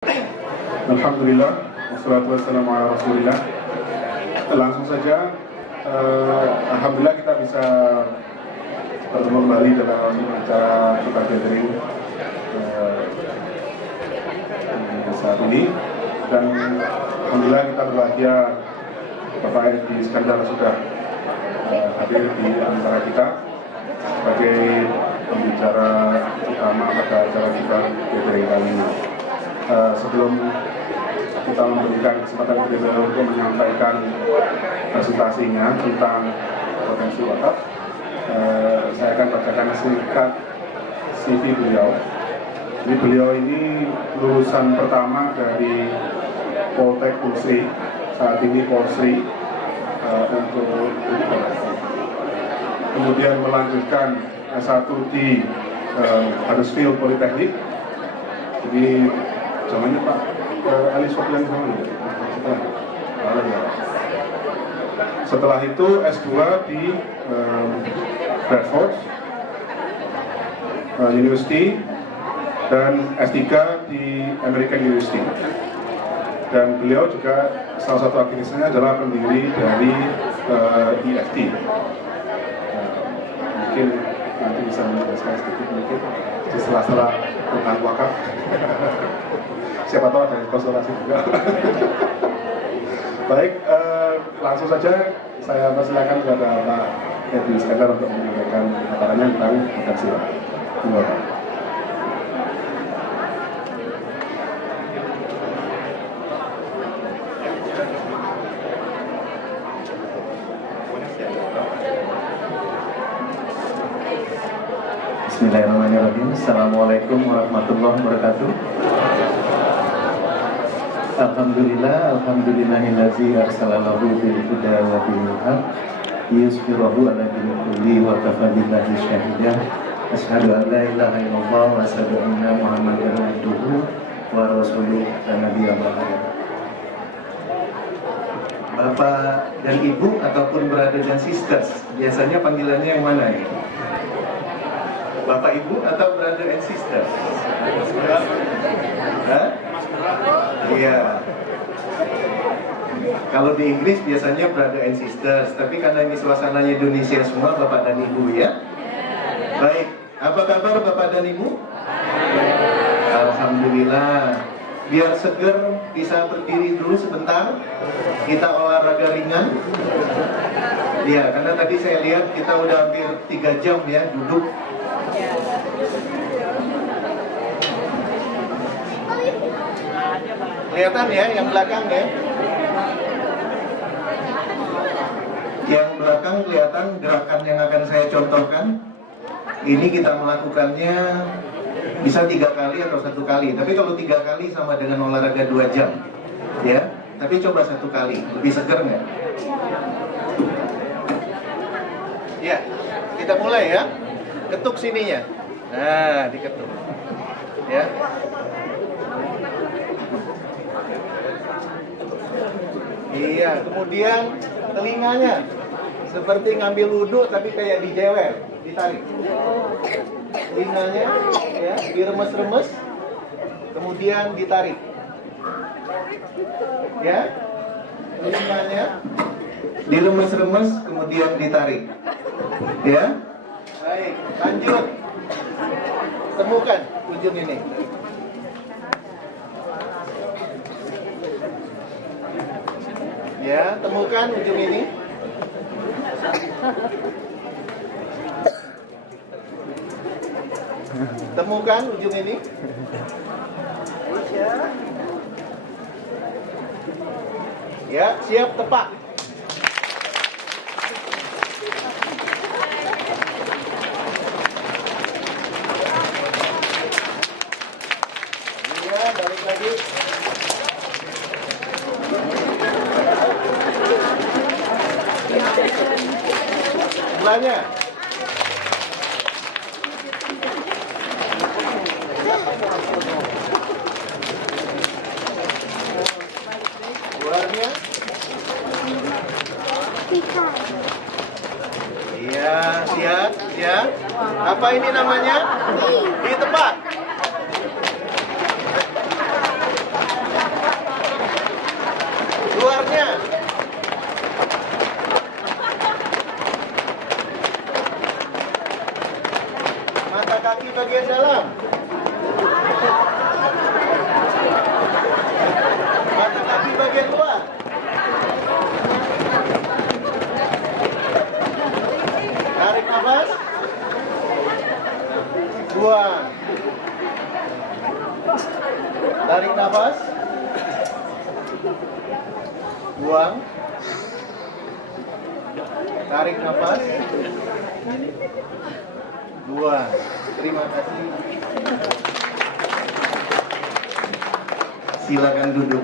Alhamdulillah, wassalatu wassalamu ala rasulillah. Langsung saja, Alhamdulillah kita bisa bertemu kembali dalam acara kita gathering saat ini. Dan Alhamdulillah kita berbahagia Bapak Edi Iskandar sudah hadir di antara kita sebagai pembicara utama pada acara kita gathering kali ini. Sebelum kita memberikan kesempatan beliau untuk menyampaikan presentasinya tentang potensi wakaf, saya akan bacakan singkat CV beliau. Jadi beliau ini lulusan pertama dari Poltek Unsri, saat ini Polsri untuk kemudian melanjutkan S1 di Huddersfield Politeknik. Jadi zamannya Pak Ali Sofyan zaman setelah itu S2 di Bradford University dan S3 di American University. Dan beliau juga salah satu aktivisnya adalah pendiri dari EFT. Mungkin nanti bisa menjelaskan sedikit mungkin di sela-sela tentang wakaf. Siapa tahu ada konsultasi juga. Baik, langsung saja saya persilakan kepada Pak Edi Iskandar untuk menyampaikan paparannya tentang potensi wakaf. Bismillahirrahmanirrahim. Assalamualaikum warahmatullahi wabarakatuh. Alhamdulillahillazi arsalallahu bil huda wa dinil haq yusfirahu ala dinil kulli wa kafa billahi syahidah. Asyhadu an la ilaha illallah wa asyhadu anna Muhammadan abduhu wa rasuluh dan nabiyya ba'da. Bapak dan Ibu ataupun brother dan sisters, biasanya panggilannya yang mana nih? Bapak Ibu atau brother and sisters? Iya. Kalau di Inggris biasanya brother and sisters, tapi karena ini suasananya Indonesia semua, Bapak dan Ibu ya. Baik, apa kabar Bapak dan Ibu? Alhamdulillah. Biar seger bisa berdiri dulu sebentar. Kita olahraga ringan. Ya, karena tadi saya lihat kita udah hampir 3 jam ya duduk. Kelihatan ya yang belakang ya. Yang belakang kelihatan gerakan yang akan saya contohkan. Ini kita melakukannya bisa 3 kali atau 1 kali. Tapi kalau 3 kali sama dengan olahraga 2 jam ya. Tapi coba 1 kali, lebih seger nggak? Ya, kita mulai ya. Ketuk sininya. Nah, diketuk. Ya. Iya, kemudian telinganya seperti ngambil wudhu tapi kayak dijewer, ditarik. Telinganya ya, diremes-remes, kemudian ditarik. Ya. Telinganya diremes-remes, kemudian ditarik. Ya. Baik, lanjut. Temukan ujung ini. Ya, temukan ujung ini. Temukan ujung ini. Ya, siap tepak. Ya, balik lagi. Sebelahnya. Luarnya. Iya, siap, siap. Apa ini namanya? Ditepak. Tarik nafas. Buang. Tarik nafas. Buang. Terima kasih. Silakan duduk.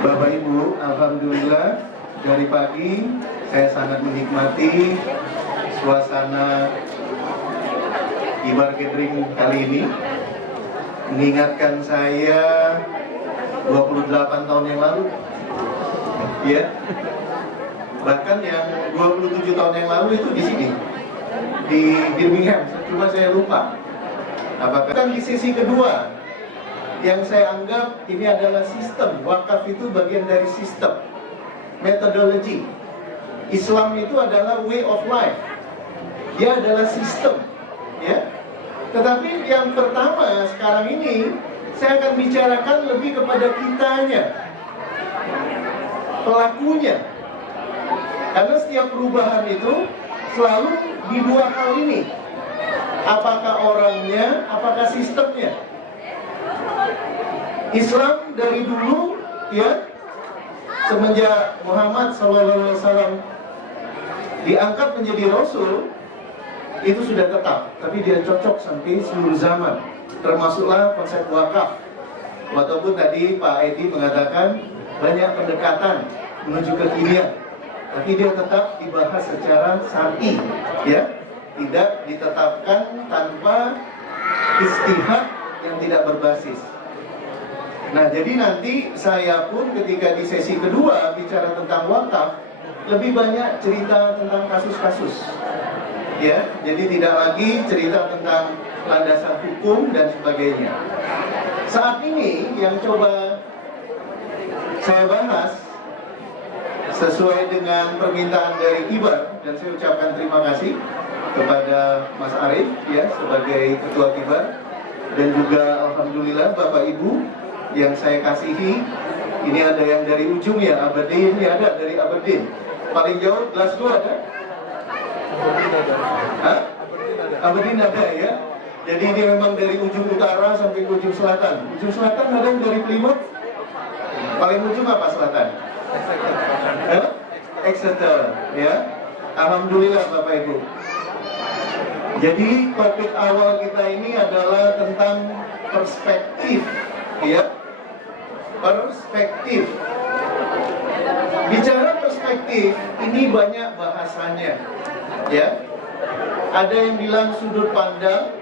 Bapak Ibu, alhamdulillah dari pagi saya sangat menikmati suasana Ibar Gathering kali ini. Mengingatkan saya 28 tahun yang lalu. Ya. Bahkan yang 27 tahun yang lalu itu di sini. Di Birmingham, cuma saya lupa. Apakah kan di sesi kedua yang saya anggap ini adalah sistem. Wakaf itu bagian dari sistem, metodologi. Islam itu adalah way of life. Dia adalah sistem, ya. Tetapi yang pertama sekarang ini saya akan bicarakan lebih kepada kitanya, pelakunya. Karena setiap perubahan itu selalu di dua hal ini. Apakah orangnya, apakah sistemnya. Islam dari dulu, ya, semenjak Muhammad SAW diangkat menjadi Rasul, itu sudah tetap, tapi dia cocok sampai seluruh zaman, termasuklah konsep wakaf. Walaupun tadi Pak Edi mengatakan banyak pendekatan menuju kekinian, tapi dia tetap dibahas secara syar'i, ya, tidak ditetapkan tanpa istihad yang tidak berbasis. Nah, jadi nanti saya pun ketika di sesi kedua bicara tentang wakaf, lebih banyak cerita tentang kasus-kasus. Ya, jadi tidak lagi cerita tentang landasan hukum dan sebagainya. Saat ini yang coba saya bahas sesuai dengan permintaan dari Ibar, dan saya ucapkan terima kasih kepada Mas Arief, ya, sebagai Ketua Ibar, dan juga alhamdulillah Bapak Ibu yang saya kasihi. Ini ada yang dari ujung, ya, Aberdeen, ya, ada dari Aberdeen. Paling jauh Glasgow ada? Hah? Aberdeen ada, ya. Jadi ini memang dari ujung utara sampai ke ujung selatan. Ujung selatan ada yang dari Plymouth. Paling ujung apa selatan? Exeter, ya. Alhamdulillah Bapak Ibu. Jadi topik awal kita ini adalah tentang perspektif, ya. Perspektif. Bicara perspektif, ini banyak bahasanya, ya. Ada yang bilang sudut pandang,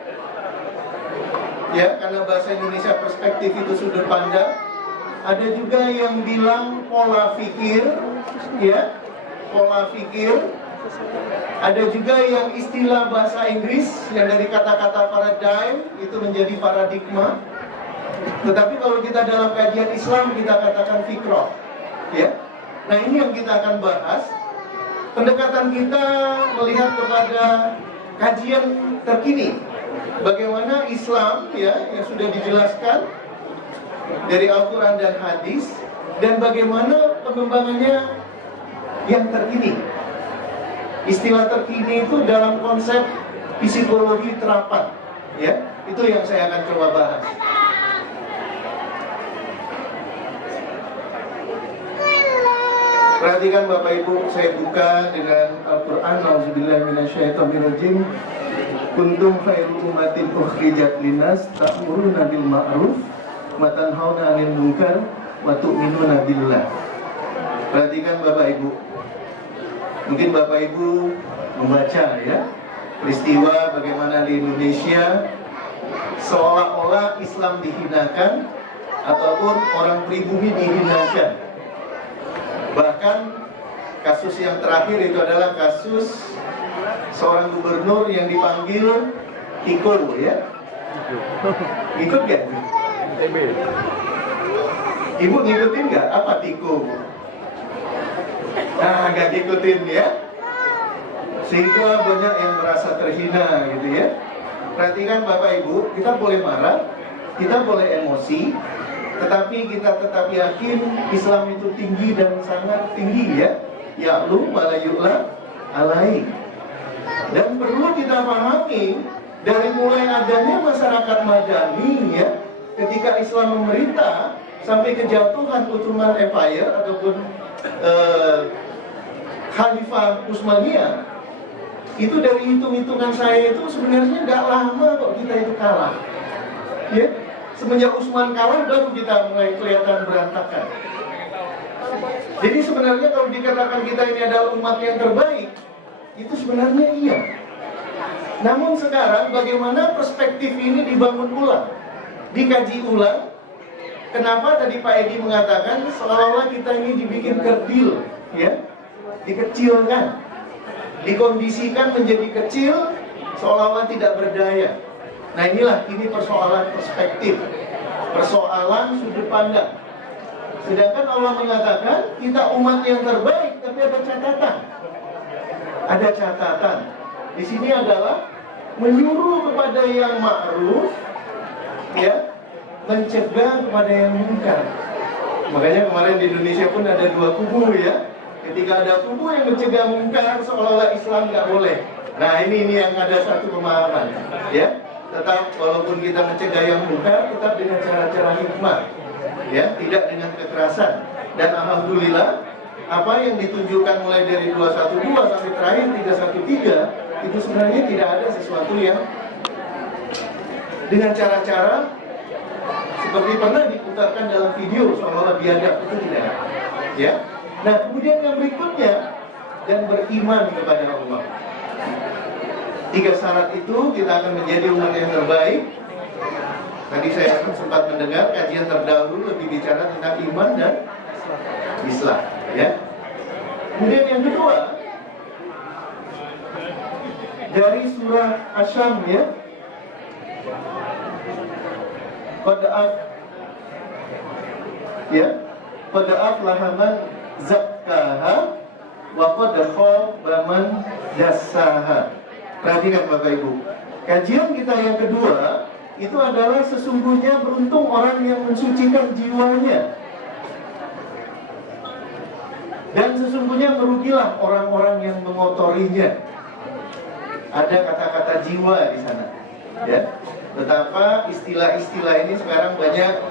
ya, karena bahasa Indonesia perspektif itu sudut pandang. Ada juga yang bilang pola pikir, ya, pola pikir. Ada juga yang istilah bahasa Inggris yang dari kata-kata paradigm itu menjadi paradigma. Tetapi kalau kita dalam kajian Islam kita katakan fikroh, ya. Nah, ini yang kita akan bahas. Pendekatan kita melihat kepada kajian terkini, bagaimana Islam, ya, yang sudah dijelaskan dari Al-Quran dan Hadis, dan bagaimana pengembangannya yang terkini. Istilah terkini itu dalam konsep psikologi terapan, ya, itu yang saya akan coba bahas. Perhatikan Bapak Ibu, saya buka dengan Al-Quran. Auzubillahi minasyaitonirrajim. Kuntum khairu ummatin ukhrijat linnas ta'muruna bil ma'ruf wa tanhauna 'anil munkar wa tu'minuna billah. Perhatikan Bapak Ibu. Mungkin Bapak Ibu membaca, ya, peristiwa bagaimana di Indonesia seolah-olah Islam dihinakan ataupun orang pribumi dihinakan. Bahkan kasus yang terakhir itu adalah kasus seorang gubernur yang dipanggil Tiko, ya. Ikut gak? Ibu ngikutin gak apa Tiko? Nah, gak ngikutin, ya. Sehingga banyak yang merasa terhina, gitu, ya. Perhatikan Bapak Ibu, kita boleh marah, kita boleh emosi, tetapi kita tetap yakin Islam itu tinggi dan sangat tinggi ya. Ya'lu wa la yu'la alai. Dan perlu kita pahami dari mulai adanya masyarakat madani ya, ketika Islam memerintah sampai kejatuhan Ottoman Empire ataupun Khalifah Utsmaniyah, itu dari hitung-hitungan saya itu sebenarnya nggak lama kok kita itu kalah. Ya, semenjak Utsman kalah baru kita mulai kelihatan berantakan. Jadi sebenarnya kalau dikatakan kita ini adalah umat yang terbaik, itu sebenarnya iya. Namun sekarang bagaimana perspektif ini dibangun ulang, dikaji ulang. Kenapa tadi Pak Edi mengatakan seolah-olah kita ini dibikin kerdil, ya, dikecilkan, dikondisikan menjadi kecil, seolah-olah tidak berdaya. Nah inilah, ini persoalan perspektif, persoalan sudut pandang. Sedangkan Allah mengatakan kita umat yang terbaik, tapi ada catatan. Ada catatan. Di sini adalah menyuruh kepada yang ma'ruf, ya, mencegah kepada yang munkar. Makanya kemarin di Indonesia pun ada dua kubu ya. Ketika ada kubu yang mencegah munkar, seolah-olah Islam nggak boleh. Nah ini yang ada satu pemahaman, ya. Tetap walaupun kita mencegah yang munkar, tetap dengan cara-cara hikmah, ya, tidak dengan kekerasan. Dan alhamdulillah, apa yang ditunjukkan mulai dari 212 sampai terakhir 313 itu sebenarnya tidak ada sesuatu yang dengan cara-cara seperti pernah diputarkan dalam video seolah-olah biadab, itu tidak ada. Ya. Nah, kemudian yang berikutnya, dan beriman kepada Allah. 3 syarat itu kita akan menjadi umat yang terbaik. Tadi saya sempat mendengar kajian terdahulu lebih bicara tentang iman dan Islam, ya. Kemudian yang kedua, dari surah Asy-Syam, ya. Qad aflaha man zakkaha wa qad khaba man dassaha. Perhatikan Bapak Ibu, kajian kita yang kedua itu adalah sesungguhnya beruntung orang yang mensucikan jiwanya, dan sesungguhnya merugilah orang-orang yang mengotorinya. Ada kata-kata jiwa di sana, ya. Betapa istilah-istilah ini sekarang banyak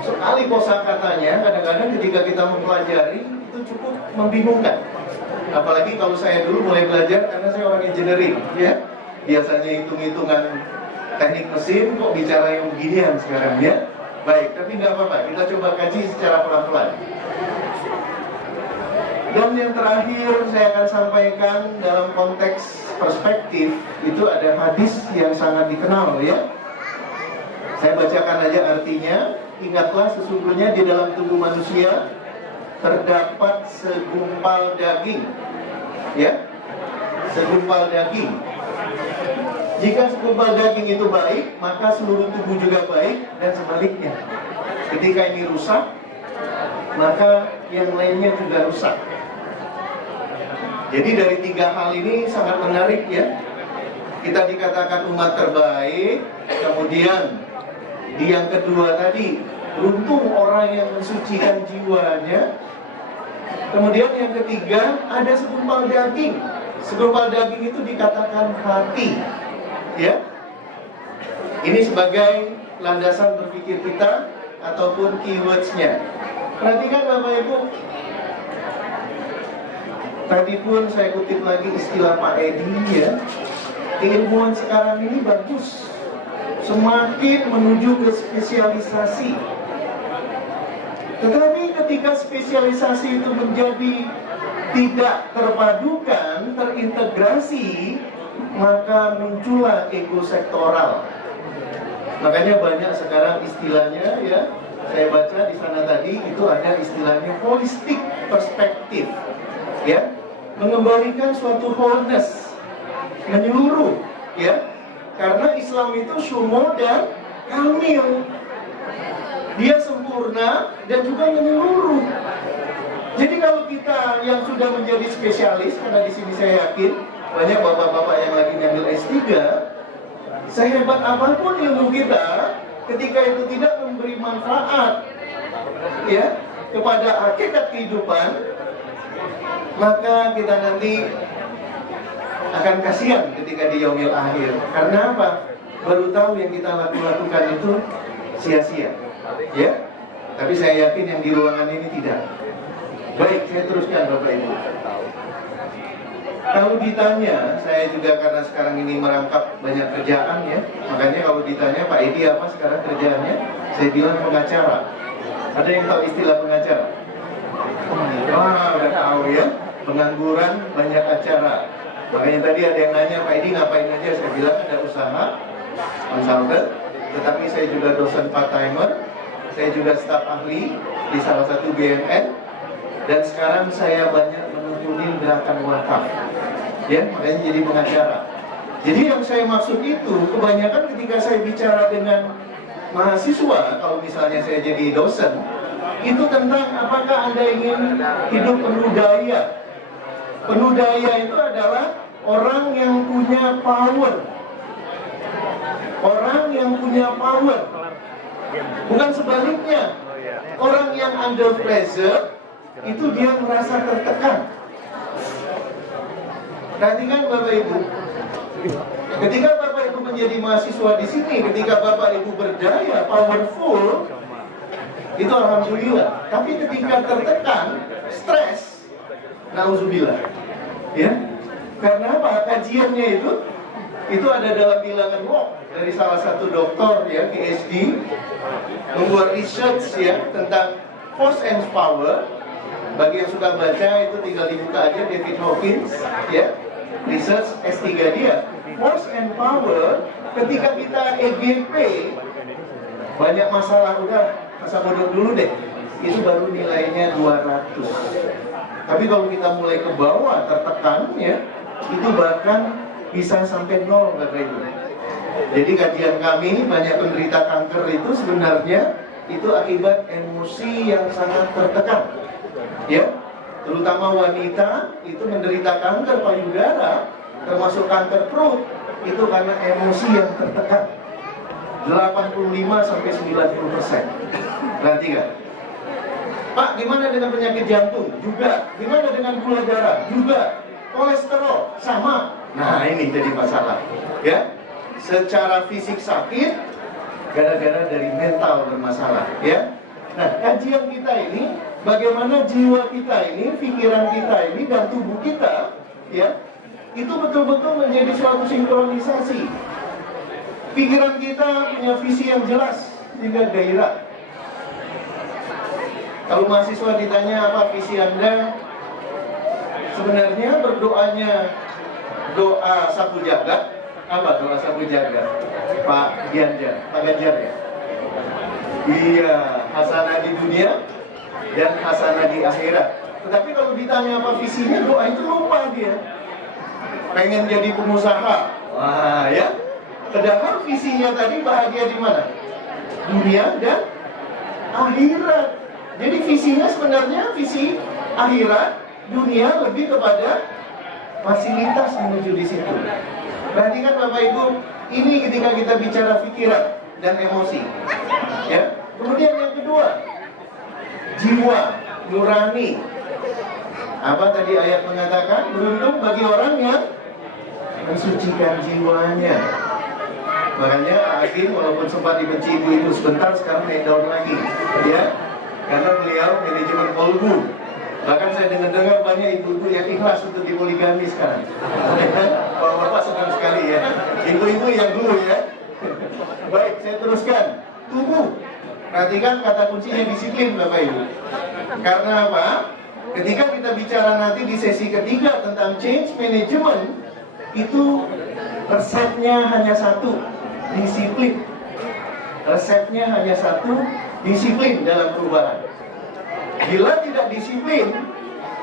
sekali kosakatanya. Kadang-kadang ketika kita mempelajari itu cukup membingungkan. Apalagi kalau saya dulu mulai belajar karena saya orang engineering, ya. Biasanya hitung-hitungan teknik mesin, kok bicara yang beginian sekarang, ya. Baik, tapi nggak apa-apa, kita coba kaji secara pelan-pelan. Dan yang terakhir saya akan sampaikan dalam konteks perspektif, itu ada hadis yang sangat dikenal, ya. Saya bacakan aja artinya. Ingatlah sesungguhnya di dalam tubuh manusia terdapat segumpal daging, ya, segumpal daging. Jika segumpal daging itu baik, maka seluruh tubuh juga baik, dan sebaliknya. Ketika ini rusak, maka yang lainnya juga rusak. Jadi dari 3 hal ini sangat menarik, ya. Kita dikatakan umat terbaik, kemudian di yang kedua tadi, beruntung orang yang mensucikan jiwanya. Kemudian yang ketiga, ada segumpal daging. Segumpal daging itu dikatakan hati, ya. Ini sebagai landasan berpikir kita ataupun keywords-nya. Perhatikan Bapak Ibu. Tadi pun saya kutip lagi istilah Pak Edi, ya. Keilmuan sekarang ini bagus, semakin menuju ke spesialisasi. Tetapi ketika spesialisasi itu menjadi tidak terpadukan, terintegrasi, maka muncullah ego sektoral. Makanya banyak sekarang istilahnya, ya. Saya baca di sana tadi itu ada istilahnya holistic perspektif, ya, mengembalikan suatu wholeness, menyeluruh, ya. Karena Islam itu syumul dan kamil. Dia sempurna dan juga menyeluruh. Jadi kalau kita yang sudah menjadi spesialis, karena di sini saya yakin banyak bapak-bapak yang lagi ngambil S3, sehebat apapun ilmu kita, ketika itu tidak memberi manfaat ya kepada hakikat kehidupan, maka kita nanti akan kasihan ketika di yaumil akhir. Karena apa? Baru tahu yang kita lakukan itu sia-sia ya. Tapi saya yakin yang di ruangan ini tidak. Baik, saya teruskan Bapak Ibu. Kalau ditanya, saya juga karena sekarang ini merangkap banyak kerjaan ya, makanya kalau ditanya Pak Edi apa sekarang kerjaannya, saya bilang pengacara. Ada yang tahu istilah pengacara? Wah, udah tahu ya. Pengangguran banyak acara. Makanya tadi ada yang nanya, Pak Edi ngapain aja? Saya bilang ada usaha, konsultan, tetapi saya juga dosen part-timer, saya juga staf ahli di salah satu BUMN, dan sekarang saya banyak menekuni gerakan wakaf. Ya, makanya jadi pengacara. Jadi yang saya maksud itu, kebanyakan ketika saya bicara dengan mahasiswa, kalau misalnya saya jadi dosen, itu tentang apakah Anda ingin hidup penuh daya. Penuh daya itu adalah orang yang punya power. Orang yang punya power. Bukan sebaliknya. Orang yang under pressure, itu dia merasa tertekan. Perhatikan Bapak Ibu, ketika Bapak Ibu menjadi mahasiswa di sini, ketika Bapak Ibu berdaya, powerful, itu alhamdulillah. Tapi ketika tertekan, stres, nauzubillah, ya. Karena apa? Kajiannya itu ada dalam bilangan WOK dari salah satu doktor ya, PhD, membuat research ya tentang force and power. Bagi yang suka baca itu tinggal dibuka aja David Hawkins ya. Research S3 dia, force and power. Ketika kita EGP banyak masalah, udah masa bodoh dulu deh, itu baru nilainya 200. Tapi kalau kita mulai ke bawah tertekan ya, itu bahkan bisa sampai 0 Bapak Ibu. Jadi kajian kami, banyak penderita kanker itu sebenarnya itu akibat emosi yang sangat tertekan ya. Terutama wanita itu menderita kanker payudara, termasuk kanker perut, itu karena emosi yang tertekan. 85-90%. Perhatikan. Pak, gimana dengan penyakit jantung? Juga. Gimana dengan gula darah? Juga. Kolesterol? Sama. Nah, ini jadi masalah. Ya. Secara fisik sakit, gara-gara dari mental bermasalah. Ya. Nah, kajian kita ini, bagaimana jiwa kita ini, pikiran kita ini, dan tubuh kita, ya, itu betul-betul menjadi suatu sinkronisasi. Pikiran kita punya visi yang jelas, juga gairah. Kalau mahasiswa ditanya apa visi Anda, sebenarnya berdoanya doa sapu jagat. Apa doa sapu jagat? Pak Ganjar ya? Iya, hasanah di dunia dan hasanah di akhirat. Tetapi kalau ditanya apa visinya, doa itu lupa dia. Pengen jadi pengusaha. Wah, ya. Padahal visinya tadi bahagia di mana? Dunia dan akhirat. Jadi visinya sebenarnya visi akhirat, dunia lebih kepada fasilitas menuju di situ. Perhatikan Bapak Ibu, ini ketika kita bicara pikiran dan emosi. Ya. Kemudian yang kedua, jiwa nurani. Apa tadi ayat mengatakan? Beruntung bagi orang yang mensucikan jiwanya. Makanya Agim walaupun sempat dibenci ibu-ibu sebentar, sekarang naik daun lagi, ya. Karena beliau manajemen kolbu. Bahkan saya dengar-dengar banyak ibu-ibu yang ikhlas untuk dipoligami sekarang. Bapak-bapak senang sekali ya. Ibu-ibu yang dulu ya. Baik, saya teruskan. Tubuh. Perhatikan kata kuncinya disiplin Bapak Ibu. Karena apa? Ketika kita bicara nanti di sesi ketiga tentang change management, itu resepnya hanya satu, disiplin. Resepnya hanya satu, disiplin dalam perubahan. Bila tidak disiplin,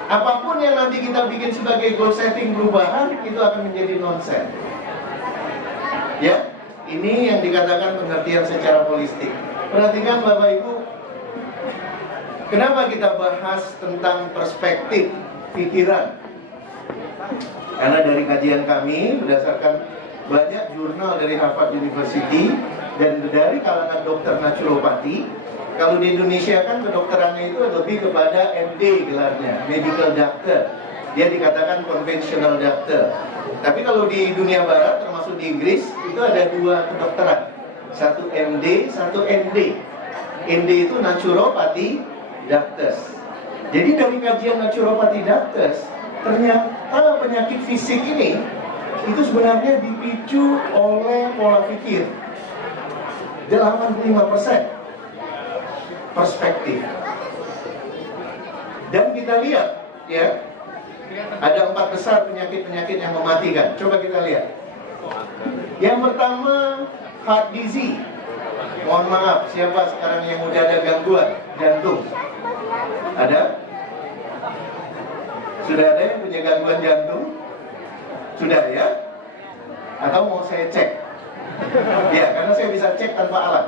apapun yang nanti kita bikin sebagai goal setting perubahan, itu akan menjadi nonsense. Ya, ini yang dikatakan pengertian secara holistik. Perhatikan Bapak Ibu, kenapa kita bahas tentang perspektif pikiran? Karena dari kajian kami, berdasarkan banyak jurnal dari Harvard University, dan dari kalangan dokter naturopati. Kalau di Indonesia kan kedokterannya itu lebih kepada MD gelarnya, medical doctor. Dia dikatakan conventional doctor. Tapi kalau di dunia barat, termasuk di Inggris, itu ada dua kedokteran. Satu MD, satu ND. ND itu naturopathy doctors. Jadi dari kajian naturopathy doctors, ternyata penyakit fisik ini itu sebenarnya dipicu oleh pola pikir. 85% perspektif. Dan kita lihat, ya, ada 4 besar penyakit-penyakit yang mematikan. Coba kita lihat. Yang pertama, heart disease. Mohon maaf, siapa sekarang yang udah ada gangguan jantung? Ada? Sudah ada yang punya gangguan jantung? Sudah ya? Atau mau saya cek? Ya, karena saya bisa cek tanpa alat.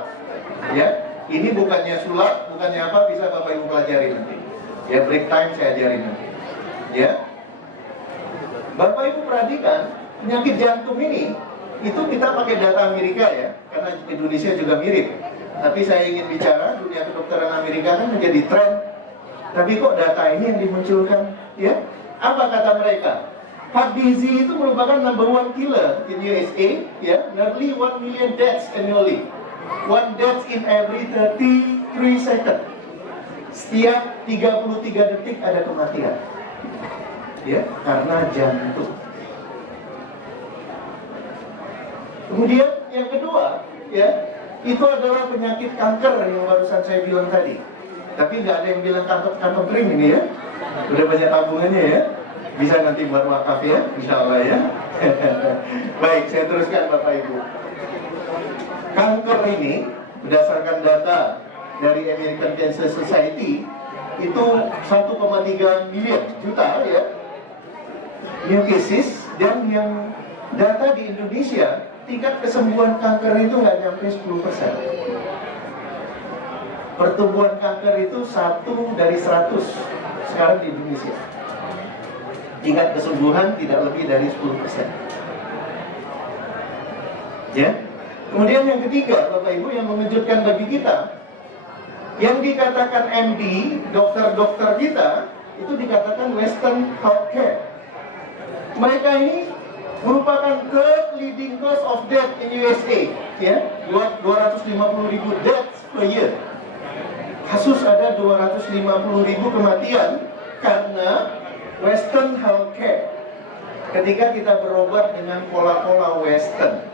Ya, ini bukannya sulap, bukannya apa, bisa Bapak Ibu pelajari nanti. Ya, break time saya ajarin nanti. Ya, Bapak Ibu perhatikan, penyakit jantung ini, itu kita pakai data Amerika ya, karena Indonesia juga mirip. Tapi saya ingin bicara, dunia kedokteran Amerika kan menjadi tren. Tapi kok data ini yang dimunculkan? Ya, apa kata mereka? Heart disease itu merupakan number one killer in USA, ya, nearly 1 million deaths annually. 1 death in every 33 seconds. Setiap 33 detik ada kematian. Ya, karena jantung. Kemudian yang kedua, ya, itu adalah penyakit kanker yang barusan saya bilang tadi. Tapi nggak ada yang bilang kanker kering ini ya. Udah banyak tabungannya ya. Bisa nanti buat wakaf ya, insya Allah ya. Baik, saya teruskan Bapak Ibu. Kanker ini berdasarkan data dari American Cancer Society itu 1,3 miliar juta ya new cases, dan yang data di Indonesia tingkat kesembuhan kanker itu nggak nyampe 10%. Pertumbuhan kanker itu 1 dari 100 sekarang di Indonesia. Tingkat kesembuhan tidak lebih dari 10%. Ya. Kemudian yang ketiga, Bapak Ibu, yang mengejutkan bagi kita, yang dikatakan MD, dokter-dokter kita, itu dikatakan Western Healthcare. Mereka ini merupakan third leading cause of death in USA, ya, 250.000 deaths per year. Kasus ada 250.000 kematian karena Western Healthcare. Ketika kita berobat dengan pola-pola Western,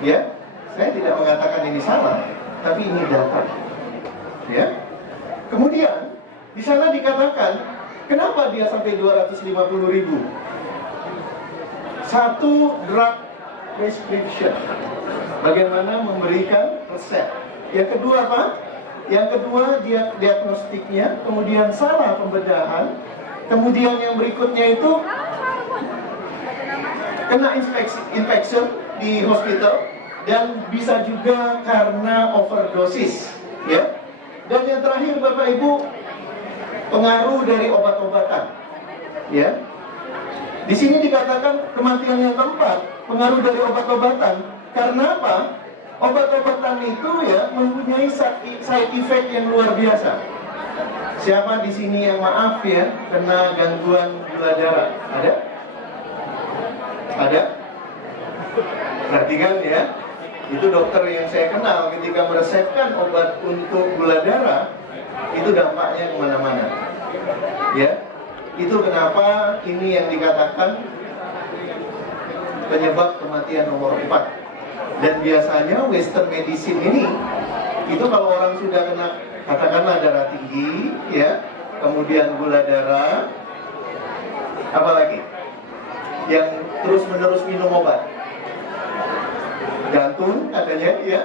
ya, saya tidak mengatakan ini salah, tapi ini data. Ya. Kemudian di sana dikatakan, kenapa dia sampai 250.000? Satu, drug prescription. Bagaimana memberikan resep. Yang kedua apa? Yang kedua dia diagnostiknya, kemudian salah pembedahan. Kemudian yang berikutnya itu kena infection di hospital, dan bisa juga karena overdosis, ya. Dan yang terakhir Bapak Ibu, pengaruh dari obat-obatan, ya. Di sini dikatakan kematian yang keempat, pengaruh dari obat-obatan. Karena apa? Obat-obatan itu ya mempunyai side effect yang luar biasa. Siapa di sini yang maaf ya kena gangguan gula darah? Ada? Ada? Perhatikan ya. Itu dokter yang saya kenal ketika meresepkan obat untuk gula darah, itu dampaknya kemana-mana. Ya, itu kenapa ini yang dikatakan penyebab kematian nomor 4. Dan biasanya Western medicine ini, itu kalau orang sudah kena, katakanlah darah tinggi, ya, kemudian gula darah, apalagi yang terus-menerus minum obat, jantung katanya, ya,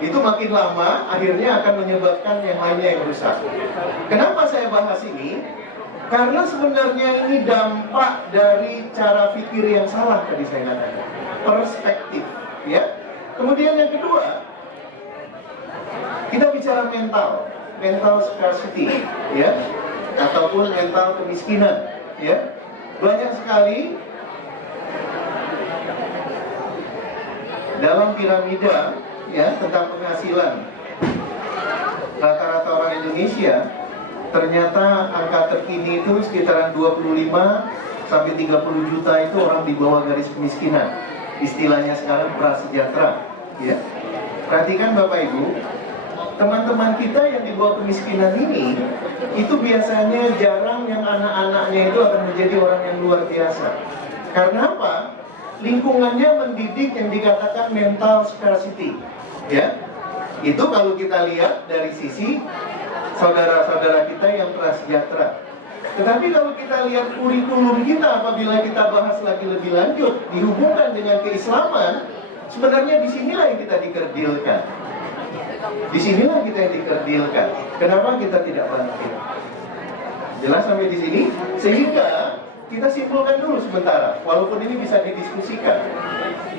itu makin lama akhirnya akan menyebabkan yang lainnya yang rusak. Kenapa saya bahas ini? Karena sebenarnya ini dampak dari cara pikir yang salah tadi saya katakan, perspektif, ya. Kemudian yang kedua, kita bicara mental scarcity, ya, ataupun mental kemiskinan, ya. Banyak sekali dalam piramida ya tentang penghasilan rata-rata orang Indonesia, ternyata angka terkini itu sekitaran 25 sampai 30 juta itu orang di bawah garis kemiskinan. Istilahnya sekarang prasejahtera, ya. Perhatikan Bapak Ibu, teman-teman kita yang di bawah kemiskinan ini itu biasanya jarang yang anak-anaknya itu akan menjadi orang yang luar biasa. Karena apa? Lingkungannya mendidik yang dikatakan mental scarcity, ya. Itu kalau kita lihat dari sisi saudara-saudara kita yang prasejahtera. Tetapi kalau kita lihat kurikulum kita, apabila kita bahas lagi lebih lanjut dihubungkan dengan keislaman, sebenarnya disinilah yang kita dikerdilkan. Disinilah kita yang dikerdilkan. Kenapa kita tidak bangkit? Jelas sampai di sini? Sehingga kita simpulkan dulu sementara, walaupun ini bisa didiskusikan,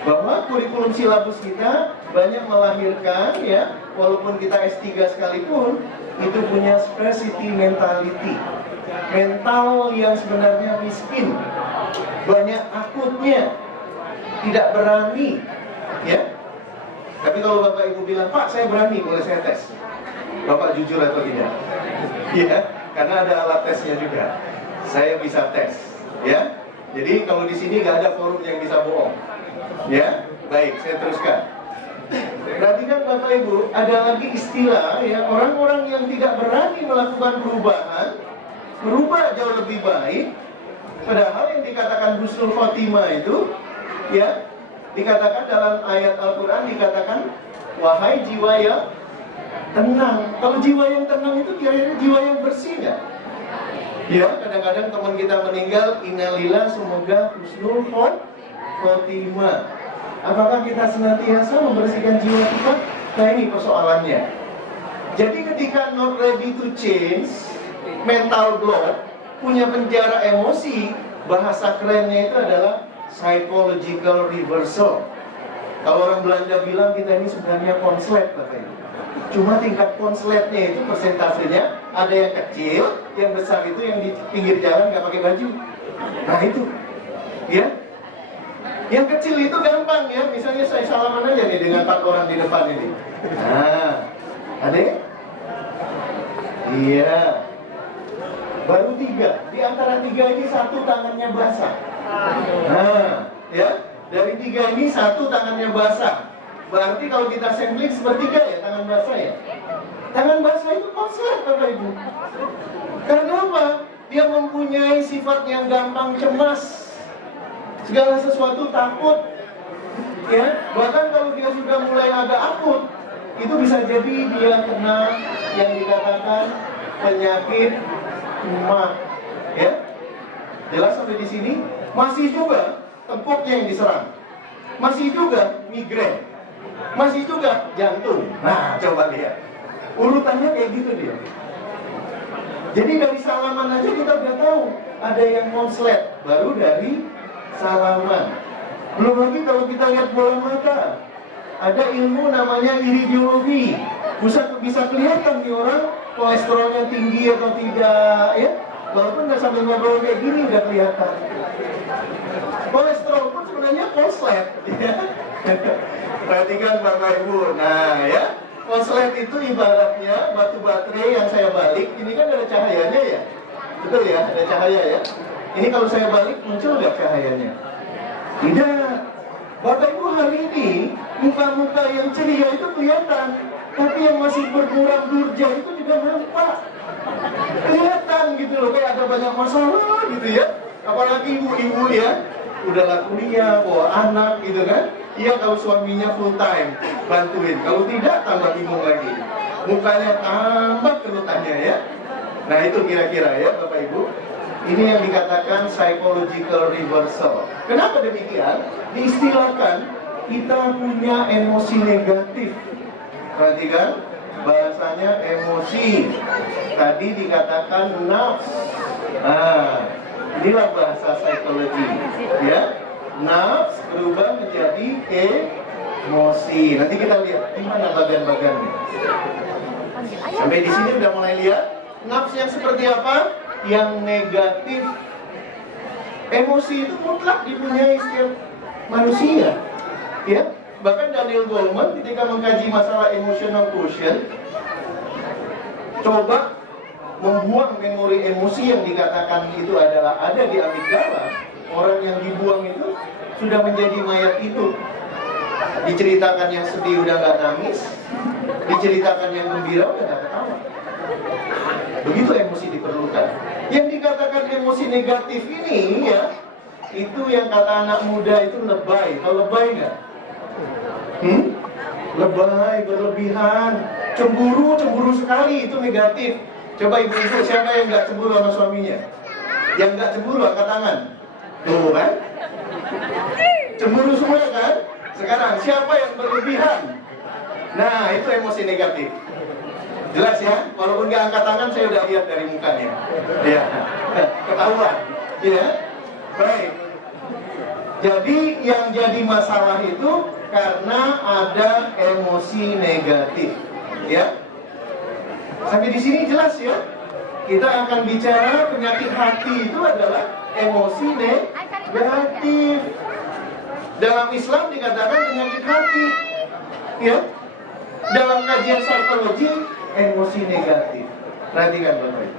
bahwa kurikulum silabus kita banyak melahirkan, ya, walaupun kita S3 sekalipun, itu punya scarcity mentality, mental yang sebenarnya miskin, banyak takutnya, tidak berani, ya. Tapi kalau Bapak Ibu bilang, Pak saya berani, boleh saya tes? Bapak jujur atau tidak? Ya, karena ada alat tesnya juga. Saya bisa tes, ya. Jadi kalau di sini nggak ada forum yang bisa bohong, ya. Baik, saya teruskan. Perhatikan Bapak Ibu, ada lagi istilah, ya, orang-orang yang tidak berani melakukan perubahan, berubah jauh lebih baik. Padahal yang dikatakan husnul khotimah itu, ya, dikatakan dalam ayat Al-Quran, dikatakan wahai jiwa yang tenang. Kalau jiwa yang tenang itu kira-kira jiwa yang bersih nggak? Ya, kadang-kadang teman kita meninggal, innalillah, semoga husnul khotimah. Apakah kita senantiasa membersihkan jiwa kita? Nah ini persoalannya. Jadi ketika not ready to change, mental block, punya penjara emosi, bahasa kerennya itu adalah psychological reversal. Kalau orang Belanda bilang kita ini sebenarnya konslet, Bapak Ibu. Cuma tingkat konsletnya itu persentasenya ada yang kecil, yang besar itu yang di pinggir jalan nggak pakai baju. Nah itu, ya. Yang kecil itu gampang, ya. Misalnya saya salaman aja nih dengan 4 orang di depan ini. Nah, ada? Iya. Baru 3. Di antara 3 ini 1 tangannya basah. Nah, ya. Dari 3 ini 1 tangannya basah. Berarti kalau kita sampling sepertiga ya tangan basah ya. Tangan basah itu konslet, Bapak Ibu. Karena apa? Dia mempunyai sifat yang gampang cemas. Segala sesuatu takut, ya. Bahkan kalau dia sudah mulai agak akut, itu bisa jadi dia kena yang dikatakan penyakit mah, ya. Jelas sampai di sini? Masih juga tengkuknya yang diserang, masih juga migrain, masih juga jantung. Nah, coba lihat urutannya kayak gitu dia. Jadi dari salaman aja kita udah tahu ada yang konslet, baru dari salaman. Belum lagi kalau kita lihat bola mata, ada ilmu namanya iridiologi. Bisa kelihatan nih orang kolesterolnya tinggi atau tidak, ya. Walaupun nggak sambil ngobrol kayak gini udah kelihatan. Kolesterol pun sebenarnya konslet, ya. Perhatikan Bapak Ibu. Nah, ya, konslet itu ibaratnya batu baterai yang saya balik. Ini kan ada cahayanya, ya. Betul ya, ada cahaya, ya. Ini kalau saya balik, muncul nggak cahayanya? Tidak. Bapak Ibu hari ini, muka-muka yang ceria itu kelihatan. Tapi yang masih berkurang durja itu juga nampak. Kelihatan gitu loh, kayak ada banyak masalah gitu ya. Apalagi ibu-ibu ya, udah kuliah, bawa anak gitu kan. Iya kalau suaminya full time, bantuin. Kalau tidak, tambah bingung lagi. Mukanya tambah kerutannya ya. Nah itu kira-kira ya Bapak Ibu. Ini yang dikatakan psychological reversal. Kenapa demikian? Diistilahkan kita punya emosi negatif. Perhatikan bahasanya emosi. Tadi dikatakan nafs. Nah, inilah bahasa psikologi. Ya, nafs berubah menjadi emosi. Nanti kita lihat di mana bagian-bagiannya. Sampai di sini udah mulai lihat nafs yang seperti apa? Yang negatif. Emosi itu mutlak dipunyai setiap manusia, ya. Bahkan Daniel Goleman ketika mengkaji masalah emotional quotient, coba membuang memori emosi yang dikatakan itu adalah ada di amigdala. Orang yang dibuang itu sudah menjadi mayat itu. Diceritakan yang sedih udah nggak nangis, diceritakan yang gembira udah nggak ketawa. Begitu emosi diperlukan. Yang dikatakan emosi negatif ini ya, itu yang kata anak muda itu lebay. Tahu lebay nggak? Lebay, berlebihan, cemburu sekali itu negatif. Coba ibu-ibu, siapa yang nggak cemburu sama suaminya? Yang nggak cemburu angkat tangan. Tuh kan? Cemburu semua kan? Sekarang siapa yang berlebihan? Nah, itu emosi negatif. Jelas ya? Walaupun nggak angkat tangan, saya udah lihat dari mukanya. Ya, ketahuan. Ya, baik. Jadi yang jadi masalah itu karena ada emosi negatif. Ya, sampai di sini jelas ya? Kita akan bicara penyakit hati itu adalah emosi negatif. Dalam Islam dikatakan penyakit hati. Ya. Dalam kajian psikologi, emosi negatif. Perhatikan Bapak Ibu.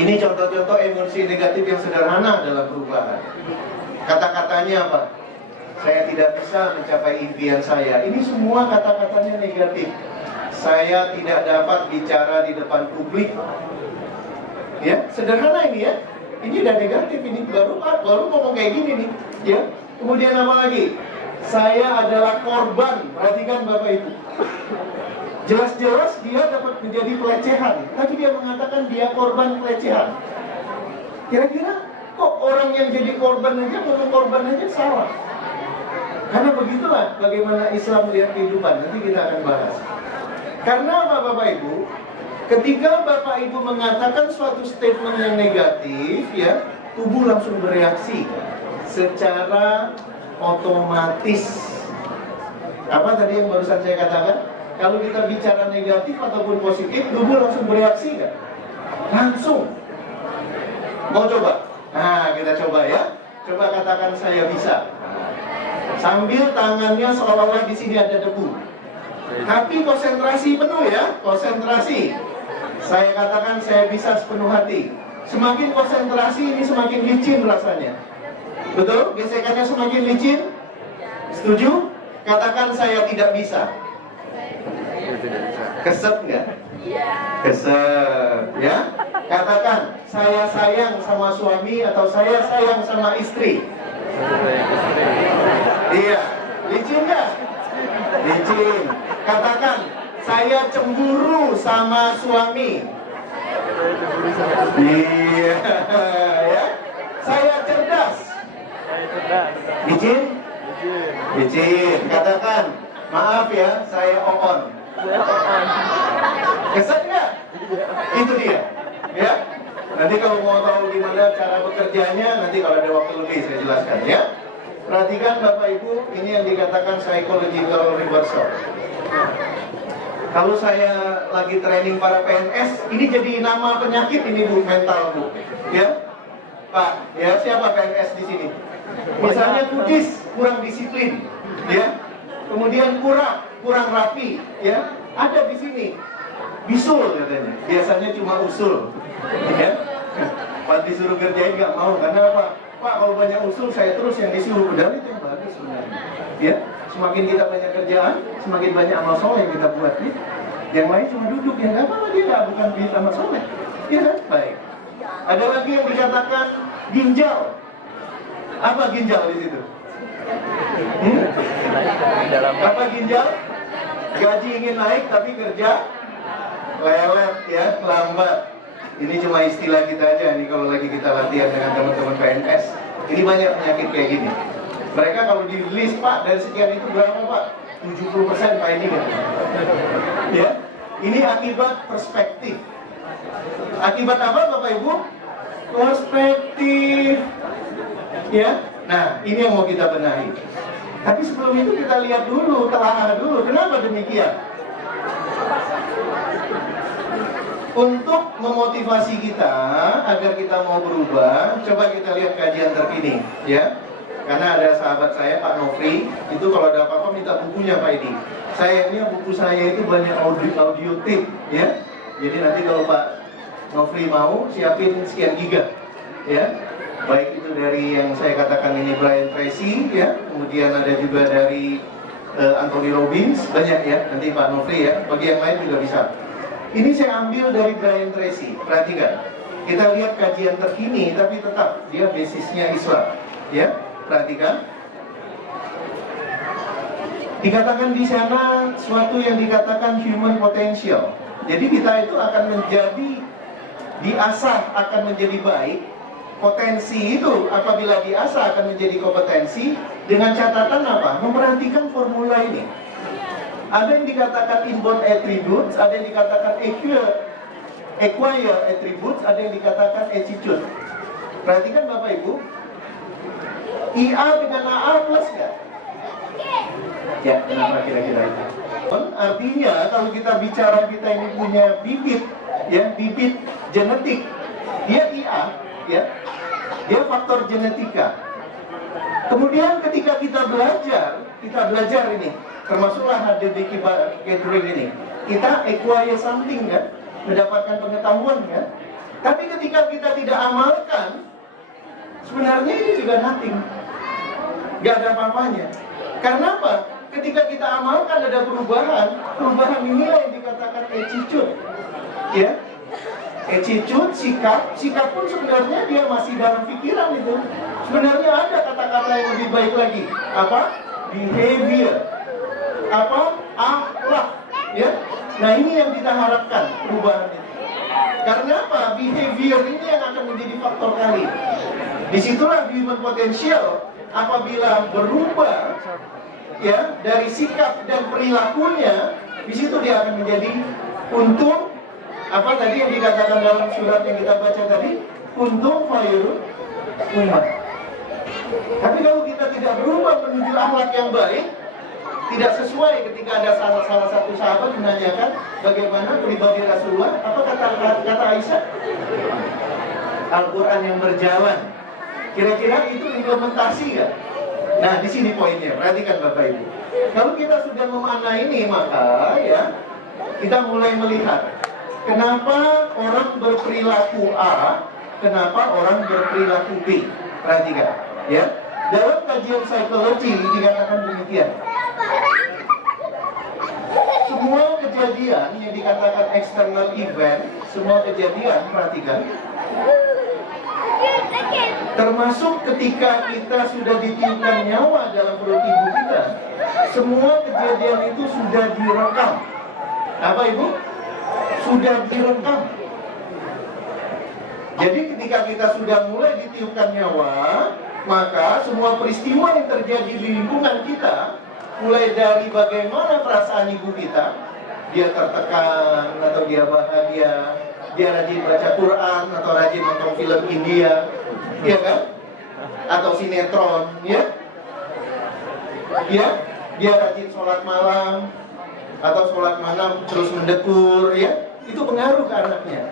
Ini contoh-contoh emosi negatif yang sederhana dalam perubahan. Kata-katanya apa? Saya tidak bisa mencapai impian saya. Ini semua kata-katanya negatif. Saya tidak dapat bicara di depan publik. Ya, sederhana ini ya. Ini udah negatif ini. Baru ngomong kayak gini nih. Ya. Kemudian apa lagi? Saya adalah korban. Perhatikan Bapak Ibu. Jelas-jelas dia dapat menjadi pelecehan, tapi dia mengatakan dia korban pelecehan. Kira-kira kok orang yang jadi korban aja, ngomong korban aja salah? Karena begitulah bagaimana Islam melihat kehidupan. Nanti kita akan bahas. Karena apa Bapak Ibu? Ketika Bapak Ibu mengatakan suatu statement yang negatif, ya, tubuh langsung bereaksi secara otomatis. Apa tadi yang barusan saya katakan? Kalau kita bicara negatif ataupun positif, tubuh langsung bereaksi nggak? Langsung. Mau coba? Nah, kita coba ya. Coba katakan saya bisa. Sambil tangannya seolah-olah di sini ada debu. Tapi konsentrasi penuh ya, konsentrasi. Saya katakan saya bisa sepenuh hati. Semakin konsentrasi ini semakin licin rasanya. Betul? Gesekannya semakin licin? Setuju? Katakan saya tidak bisa. Kesep nggak? Kesep, ya. Katakan saya sayang sama suami atau saya sayang sama istri. Iya, licin nggak? Licin. Katakan saya cemburu sama suami. Iya, ya. Saya cerdas. Licin? Licin. Katakan maaf ya, saya on. Kesan nggak? Itu dia, ya. Nanti kalau mau tahu gimana cara bekerjanya, nanti kalau ada waktu lebih saya jelaskan, ya. Perhatikan Bapak Ibu, ini yang dikatakan psychological reversal. Kalau saya lagi training para PNS, ini jadi nama penyakit ini Bu, mental Bu, ya. Pak, ya siapa PNS di sini? Misalnya kudis, kurang disiplin, ya. Kemudian kurang rapi, ya. Ada di sini. Bisul katanya. Biasanya cuma usul, ya. Pas disuruh kerjain nggak mau, karena apa? Pak, kalau banyak usul saya terus yang disuruh. Padahal itu yang bagus sebenarnya. Ya, semakin kita banyak kerjaan, semakin banyak amal soleh yang kita buat. Ya. Yang lain cuma duduk, ya nggak apa-apa dia nggak bukan duit amal soleh. Ya kan? Baik. Ada lagi yang dikatakan ginjal. Apa ginjal di situ? Apa ginjal? Gaji ingin naik tapi kerja lelet, ya, lambat. Ini cuma istilah kita aja nih kalau lagi kita latihan dengan teman-teman PNS. Ini banyak penyakit kayak gini. Mereka kalau di list, Pak, dari sekian itu berapa Pak? 70% Pak ini kan? Ya, ini akibat perspektif. Akibat apa Bapak Ibu? Perspektif. Ya, nah ini yang mau kita benahi. Tapi sebelum itu kita lihat dulu, telah dulu. Kenapa demikian? Untuk memotivasi kita agar kita mau berubah, coba kita lihat kajian terkini, ya. Karena ada sahabat saya, Pak Nofri, itu kalau ada apa-apa minta bukunya Pak Edi. Sayangnya buku saya itu banyak audio tape, ya. Jadi nanti kalau Pak Nofri mau, siapin sekian giga, ya. Baik itu dari yang saya katakan ini Brian Tracy, ya. Kemudian ada juga dari Anthony Robbins, banyak ya. Nanti Pak Nofri ya. Bagi yang lain juga bisa. Ini saya ambil dari Brian Tracy. Perhatikan. Kita lihat kajian terkini, tapi tetap dia basisnya Islam, ya. Perhatikan. Dikatakan di sana suatu yang dikatakan human potential. Jadi kita itu akan menjadi diasah akan menjadi baik. Potensi itu apabila diasah akan menjadi kompetensi dengan catatan apa? Memperhatikan formula ini. Ada yang dikatakan inborn attributes, ada yang dikatakan acquire attributes, ada yang dikatakan attitude. Perhatikan Bapak Ibu. IA dengan AA plus nggak? Ya, kenapa kira-kira itu? Artinya kalau kita bicara kita ini punya bibit, ya bibit genetik, dia IA, ya, dia faktor genetika. Kemudian ketika kita belajar ini, termasuklah Nadia Diki Gathering ini, kita acquire something kan, mendapatkan pengetahuan kan. Tapi ketika kita tidak amalkan, sebenarnya ini juga nothing. Gak ada apa-apanya. Karena apa? Ketika kita amalkan ada perubahan inilah yang dikatakan attitude. Ya, attitude, sikap pun sebenarnya dia masih dalam pikiran itu. Sebenarnya ada kata-kata yang lebih baik lagi. Apa? Behavior. Apa? Akhlak. Ya. Nah ini yang kita harapkan perubahan itu. Karena apa? Behavior ini yang akan menjadi faktor kali. Disitulah human potential apabila berubah ya dari sikap dan perilakunya, di situ dia akan menjadi untung apa tadi yang dikatakan dalam surat yang kita baca tadi, untung khairun ummah. Tapi kalau kita tidak berubah menuju akhlak yang baik, tidak sesuai ketika ada salah satu sahabat menanyakan bagaimana pribadi Rasulullah, apa kata Aisyah? Al-Quran yang berjalan. Kira-kira itu implementasi nggak? Nah, di sini poinnya. Perhatikan Bapak Ibu. Kalau kita sudah memaknai ini, maka ya kita mulai melihat kenapa orang berperilaku A, kenapa orang berperilaku B. Perhatikan, ya. Dalam kajian psikologi dikatakan demikian. Semua kejadian yang dikatakan external event, semua kejadian, perhatikan, termasuk ketika kita sudah ditiupkan nyawa dalam perut ibu kita, semua kejadian itu sudah direkam. Apa Ibu? Sudah direkam. Jadi ketika kita sudah mulai ditiupkan nyawa, maka semua peristiwa yang terjadi di lingkungan kita, mulai dari bagaimana perasaan ibu kita, dia tertekan atau dia bahagia, dia rajin baca Quran atau rajin nonton film India, ya kan? Atau sinetron, ya? Ya, dia rajin sholat malam atau sholat malam terus mendekur, ya? Itu pengaruh ke anaknya.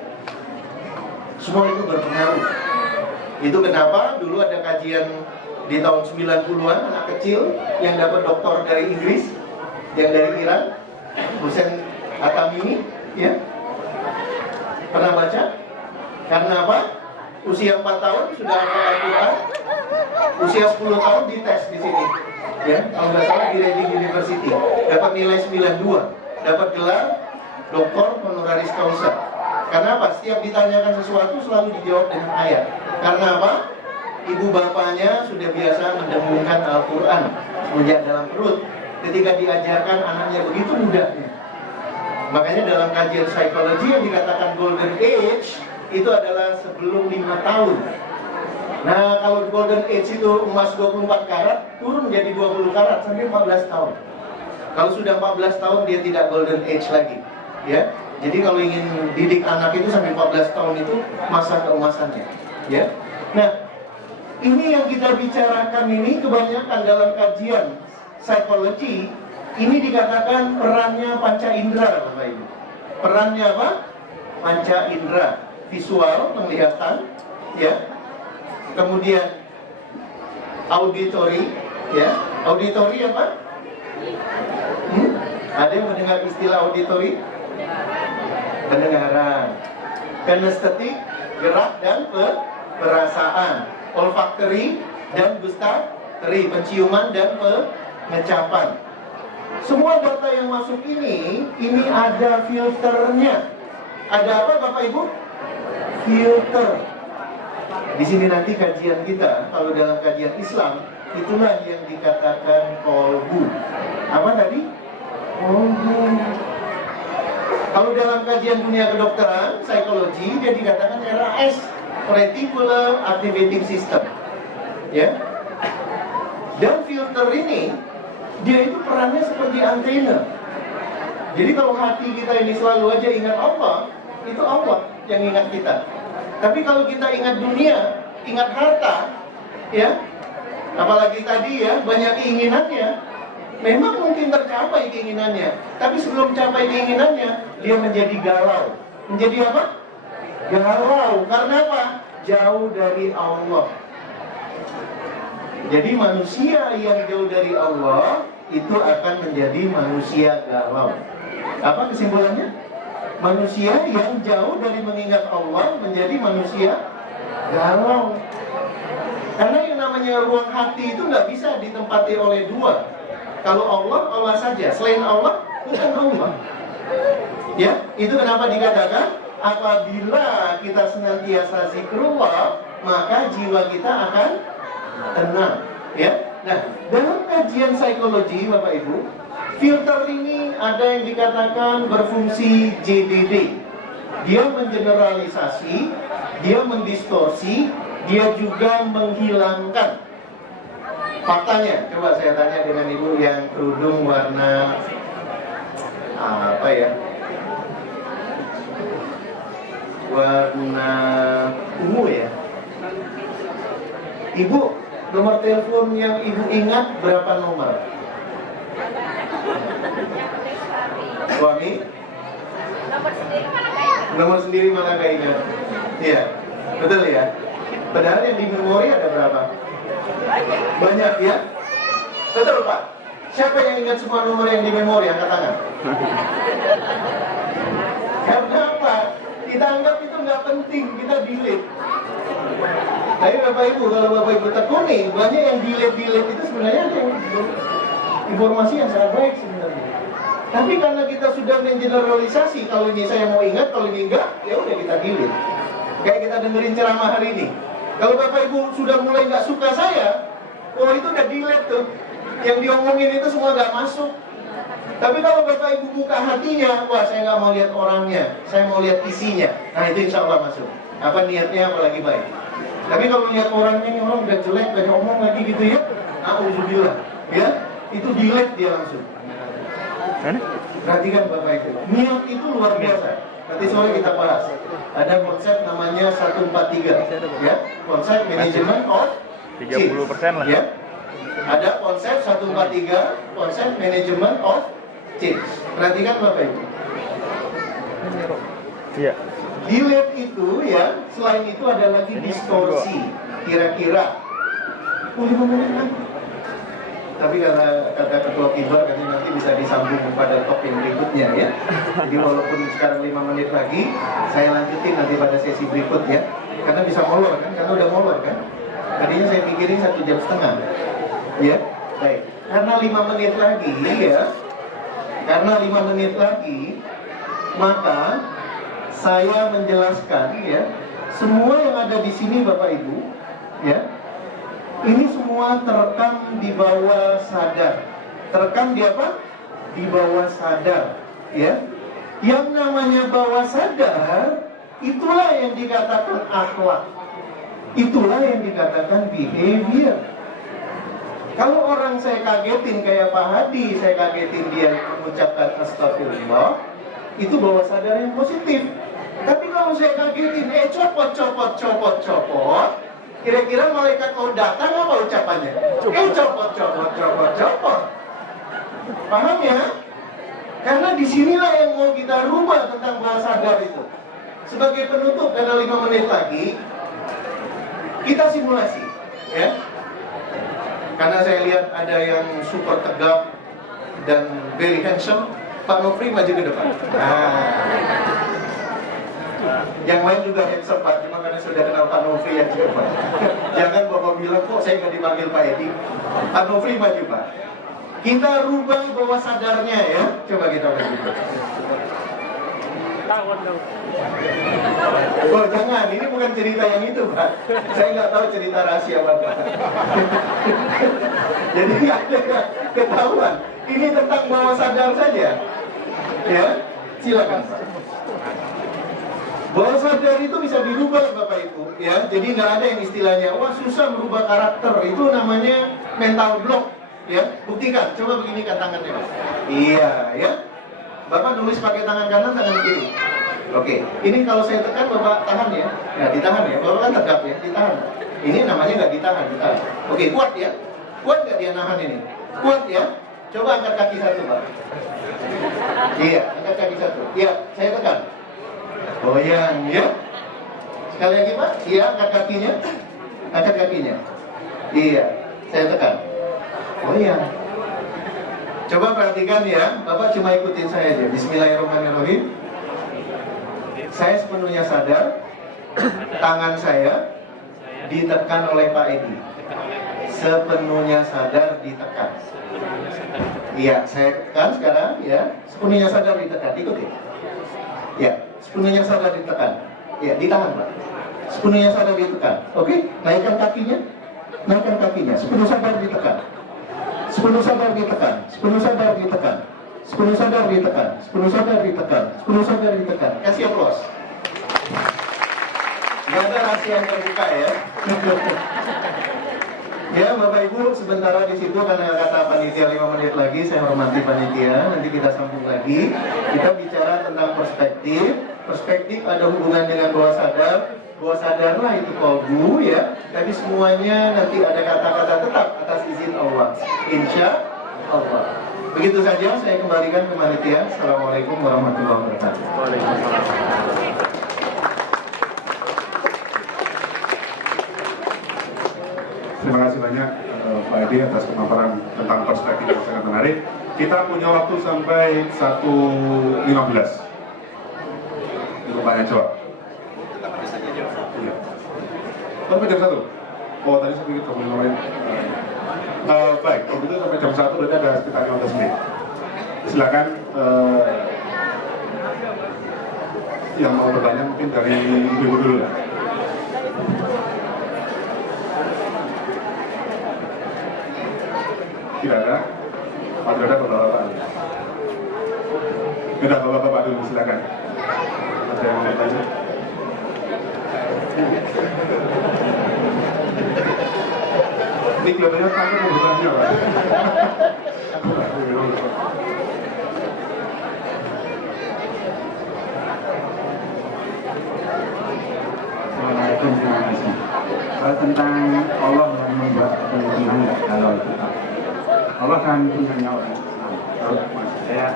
Semua itu berpengaruh. Itu kenapa dulu ada kajian di tahun 90-an anak kecil yang dapat doktor dari Inggris, yang dari Iran, Hussein Atamimi, ya? Pernah baca? Karena apa? Usia 4 tahun sudah hafal Al-Quran, usia 10 tahun dites di sini, ya, kalau nggak salah di Reading University, dapat nilai 92, dapat gelar doktor honoris causa. Karena apa? Setiap ditanyakan sesuatu selalu dijawab dengan ayat. Karena apa? Ibu bapaknya sudah biasa mendengungkan Al-Quran semenjak dalam perut. Ketika diajarkan anaknya begitu mudahnya. Makanya dalam kajian psikologi yang dikatakan golden age itu adalah sebelum 5 tahun. Nah kalau golden age itu emas 24 karat turun menjadi 20 karat sampai 14 tahun. Kalau sudah 14 tahun dia tidak golden age lagi, ya. Jadi kalau ingin didik anak itu sampai 14 tahun itu masa keemasannya, ya. Nah, ini yang kita bicarakan ini kebanyakan dalam kajian psikologi ini dikatakan perannya panca indera, Bapak Ibu. Perannya apa? Panca indera, visual, penglihatan, ya. Kemudian auditory, ya. Auditory apa? Ada yang mendengar istilah auditory? Pendengaran. Kinestetik, gerak dan perasaan. Olfactory dan gustatory, penciuman dan pengecapan. Semua data yang masuk ini ada filternya. Ada apa Bapak Ibu? Filter. Di sini nanti kajian kita, kalau dalam kajian Islam, itulah yang dikatakan kolbu. Apa tadi? Kolbu. Kalau dalam kajian dunia kedokteran, psikologi, dia dikatakan RAS, Reticular Activating System. Ya. Dan filter ini, dia itu perannya seperti antena. Jadi kalau hati kita ini selalu aja ingat Allah, itu Allah yang ingat kita. Tapi kalau kita ingat dunia, ingat harta, ya, apalagi tadi ya, banyak keinginannya, memang mungkin tercapai keinginannya. Tapi sebelum capai keinginannya, dia menjadi galau. Menjadi apa? Galau. Karena apa? Jauh dari Allah. Jadi manusia yang jauh dari Allah itu akan menjadi manusia galau. Apa kesimpulannya? Manusia yang jauh dari mengingat Allah menjadi manusia galau. Karena yang namanya ruang hati itu nggak bisa ditempati oleh dua. Kalau Allah, Allah saja. Selain Allah, bukan Allah. Ya, itu kenapa dikatakan apabila kita senantiasa zikrullah, maka jiwa kita akan tenang. Ya. Nah, dalam kajian psikologi, Bapak Ibu, filter ini ada yang dikatakan berfungsi JDD. Dia mengeneralisasi, dia mendistorsi, dia juga menghilangkan. Faktanya, coba saya tanya dengan ibu yang kerudung warna apa ya? Warna ungu ya. Ibu, nomor telepon yang ibu ingat berapa nomor? Suami? Nomor sendiri malah gak ingat. Iya, betul ya. Padahal yang di memori ada berapa? Banyak ya. Betul Pak. Siapa yang ingat semua nomor yang di memori? Angkat tangan. Karena apa? Kita anggap itu nggak penting, kita delete. Tapi Bapak Ibu, kalau Bapak Ibu tekuni, banyak yang delete itu sebenarnya ada yang informasi yang sangat baik sebenarnya. Tapi karena kita sudah mengeneralisasi, kalau ini saya mau ingat, kalau ini enggak, ya udah kita delete. Kayak kita dengerin ceramah hari ini. Kalau Bapak Ibu sudah mulai nggak suka saya, oh itu udah delete tuh. Yang diomongin itu semua nggak masuk. Tapi kalau Bapak Ibu buka hatinya, wah saya nggak mau lihat orangnya, saya mau lihat isinya. Nah itu insya Allah masuk. Apa niatnya apalagi baik. Tapi kalau lihat orangnya, ini orang udah jelek, banyak omong lagi gitu ya, alhamdulillah, ya itu delete dia langsung. Perhatikan Bapak Ibu, niat itu luar biasa. Nanti sore kita bahas. Ada konsep namanya 143, ya, konsep manajemen of 30% lah. Ya. Ada konsep 143, konsep manajemen of change. Perhatikan Bapak Ibu. Iya. Delete itu ya, selain itu ada lagi distorsi. Kira-kira 5 menit lagi. Tapi kata Ketua Kibar katanya nanti bisa disambung pada top yang berikutnya ya. Jadi walaupun sekarang 5 menit lagi, saya lanjutin nanti pada sesi berikut ya. Karena bisa molor kan, karena udah molor kan. Tadinya saya pikirin 1,5 jam. Ya, baik. Karena 5 menit lagi ya. Karena 5 menit lagi, maka saya menjelaskan ya, semua yang ada di sini Bapak Ibu, ya. Ini semua terekam di bawah sadar. Terekam di apa? Di bawah sadar, ya. Yang namanya bawah sadar, itulah yang dikatakan akhlak. Itulah yang dikatakan behavior. Kalau orang saya kagetin kayak Pak Hadi, saya kagetin dia mengucapkan astagfirullah, itu bawah sadar yang positif. Tapi kalau saya kagetin, copot, kira-kira malaikat mau datang apa ucapannya? Copot. Paham ya? Karena disinilah yang mau kita rubah tentang bawah sadar itu. Sebagai penutup, karena 5 menit lagi, kita simulasi, ya. Karena saya lihat ada yang super tegap dan very handsome, Pak Nofri maju ke depan. Yang lain juga handsome Pak, cuma karena sudah kenal Pak Nofri yang ke depan. Jangan Bapak bilang, kok saya nggak dipanggil Pak Edi. Pak Nofri maju Pak. Kita rubah bawah sadarnya ya. Coba kita maju. Oh jangan, ini bukan cerita yang itu Pak. Saya nggak tahu cerita rahasia Bapak. Jadi ada yang ketahuan. Ini tentang bawah sadar saja. Ya, silakan Pak. Bawah sadar itu bisa dirubah Bapak Ibu. Ya, jadi nggak ada yang istilahnya, wah susah merubah karakter. Itu namanya mental block. Ya, buktikan. Coba beginikan tangannya Pak. Iya, ya. Bapak nulis pakai tangan kanan, tangan kiri. Oke, ini kalau saya tekan Bapak tahan ya. Nah, ditahan ya. Bapak kan tegap ya, ditahan. Ini namanya nggak ditahan, ditahan. Oke, kuat ya. Kuat nggak dia nahan ini? Kuat ya. Coba angkat kaki satu Pak. Iya, angkat kaki satu. Iya, saya tekan. Goyang ya. Sekali lagi Pak. Iya, angkat kakinya. Angkat kakinya. Iya, saya tekan. Goyang. Coba perhatikan ya, Bapak cuma ikutin saya aja. Bismillahirrahmanirrahim. Saya sepenuhnya sadar, tangan saya ditekan oleh Pak Edi. Sepenuhnya sadar ditekan. Iya, saya tekan sekarang ya. Sepenuhnya sadar ditekan, ikuti. Ya, sepenuhnya sadar ditekan. Ya, ditahan Pak. Sepenuhnya sadar ditekan. Oke, naikkan kakinya. Naikkan kakinya, sepenuh sadar ditekan. Sepenuh sadar ditekan, sepenuh sadar ditekan, sepenuh sadar ditekan, sepenuh sadar ditekan, sepenuh sadar ditekan. Kasih aplaus. Gak ada rahasia yang terbuka ya. Ya Bapak Ibu, sementara di situ karena kata panitia 5 menit lagi, saya hormati panitia. Nanti kita sambung lagi. Kita bicara tentang perspektif. Perspektif ada hubungan dengan bawah sadar. Bawah sadarlah itu kolbu ya. Tapi semuanya nanti ada kata-kata tetap atas izin Allah. Insya Allah. Begitu saja saya kembalikan ke panitia. Assalamualaikum warahmatullahi wabarakatuh. Terima kasih banyak Pak Edi atas pemaparan tentang perspektif yang sangat menarik. Kita punya waktu sampai 1:15 untuk tanya jawab. Iya. Sampai jam 1? Oh tadi saya pikir kamu ngomongin. Baik, kalau begitu sampai jam 1 berarti ada sekitar 15 menit. Silakan yang mau bertanya mungkin dari ibu dulu ya. Tidak ada? Tidak ada bapak-bapak? Tidak, bapak-bapak dulu silakan. Ada yang mau tanya? Ini kelihatannya takut mau bertanya Pak. Assalamualaikum, terima kasih. Kalau tentang Allah yang membuat pemikiran kalau itu Allah kan punyanya orang Islam. Kalau saya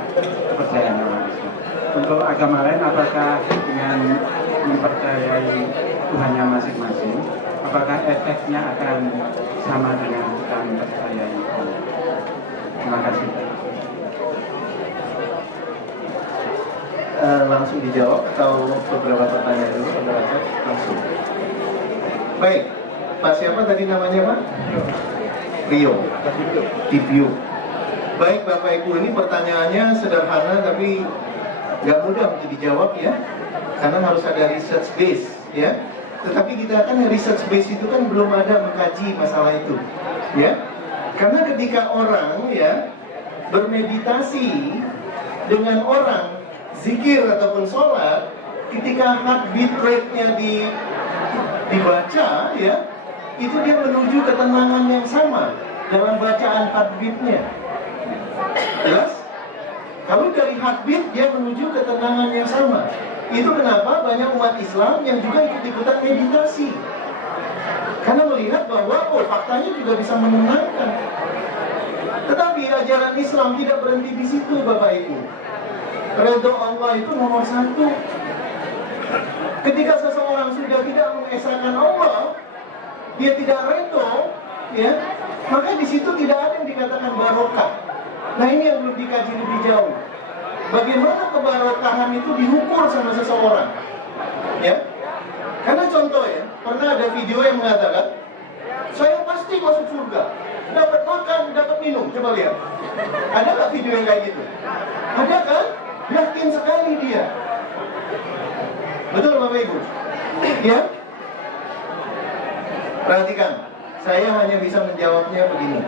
percaya orang Islam. Untuk agama lain, apakah dengan mempercayai Tuhannya masing-masing, apakah efeknya akan sama dengan kita mempercayai Allah? Terima kasih. Langsung dijawab atau beberapa pertanyaan dulu langsung. Baik, Pak siapa tadi namanya Pak? Rio. Tibio. Baik Bapak Ibu, ini pertanyaannya sederhana tapi nggak mudah untuk dijawab ya, karena harus ada research base ya. Tetapi kita kan research base itu kan belum ada mengkaji masalah itu ya. Karena ketika orang ya bermeditasi dengan orang zikir ataupun sholat, ketika heartbeat rate-nya dibaca ya, itu dia menuju ketenangan yang sama dalam bacaan heartbeat-nya. Jelas? Kalau dari heartbeat dia menuju ketenangan yang sama. Itu kenapa banyak umat Islam yang juga ikut-ikutan meditasi. Karena melihat bahwa faktanya juga bisa menenangkan. Tetapi ajaran Islam tidak berhenti di situ Bapak Ibu. Ridho Allah itu nomor 1. Ketika seseorang sudah tidak mengesahkan Allah, dia tidak ridho, ya, maka di situ tidak ada yang dikatakan barokah. Nah ini yang belum dikaji lebih jauh. Bagaimana kebarokahan itu diukur sama seseorang, ya? Karena contoh ya, pernah ada video yang mengatakan, saya pasti masuk surga, dapat makan, dapat minum. Coba lihat, ada nggak video yang kayak gitu? Ada kan? Yakin sekali dia. Betul Bapak Ibu? Ya? Perhatikan, saya hanya bisa menjawabnya begini.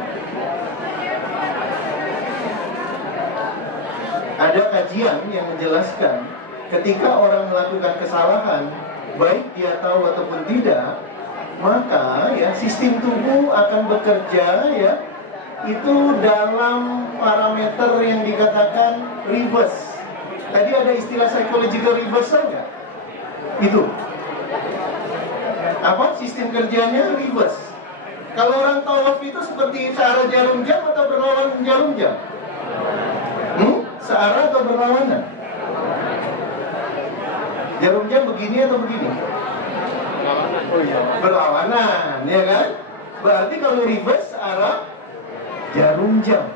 Ada kajian yang menjelaskan ketika orang melakukan kesalahan, baik dia tahu ataupun tidak, maka ya sistem tubuh akan bekerja ya itu dalam parameter yang dikatakan reverse. Tadi ada istilah psychological reversal nggak? Itu apa sistem kerjanya reverse. Kalau orang tawaf itu seperti searah jarum jam atau berlawanan jarum jam? Searah atau berlawanan? Jarum jam begini atau begini? Berlawanan, ya kan? Berarti kalau reverse searah jarum jam.